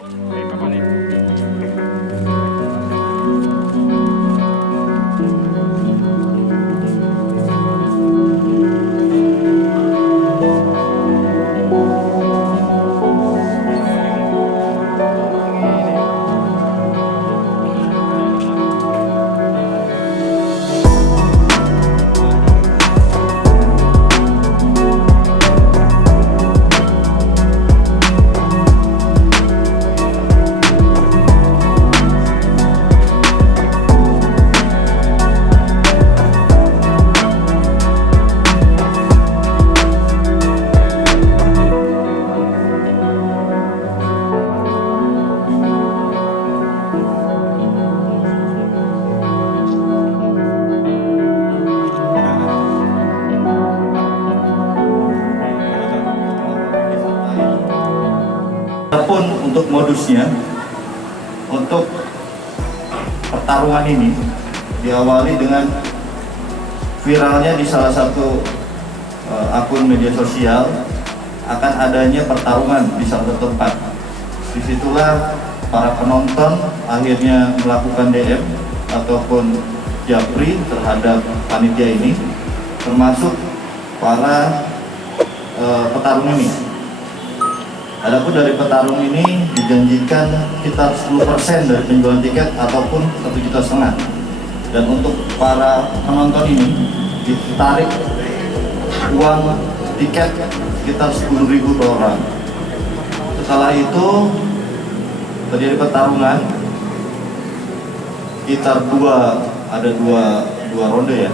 Oke, kapan nih? Adapun untuk modusnya, untuk pertarungan ini diawali dengan viralnya di salah satu akun media sosial akan adanya pertarungan di satu tempat. Disitulah para penonton akhirnya melakukan DM ataupun japri terhadap panitia ini, termasuk para petarung ini. Adapun dari petarung ini dijanjikan sekitar 10% dari penjualan tiket ataupun 1,5 juta. Dan untuk para penonton ini ditarik uang tiket sekitar 10.000 per orang. Setelah itu terjadi pertarungan sekitar dua ronde ya.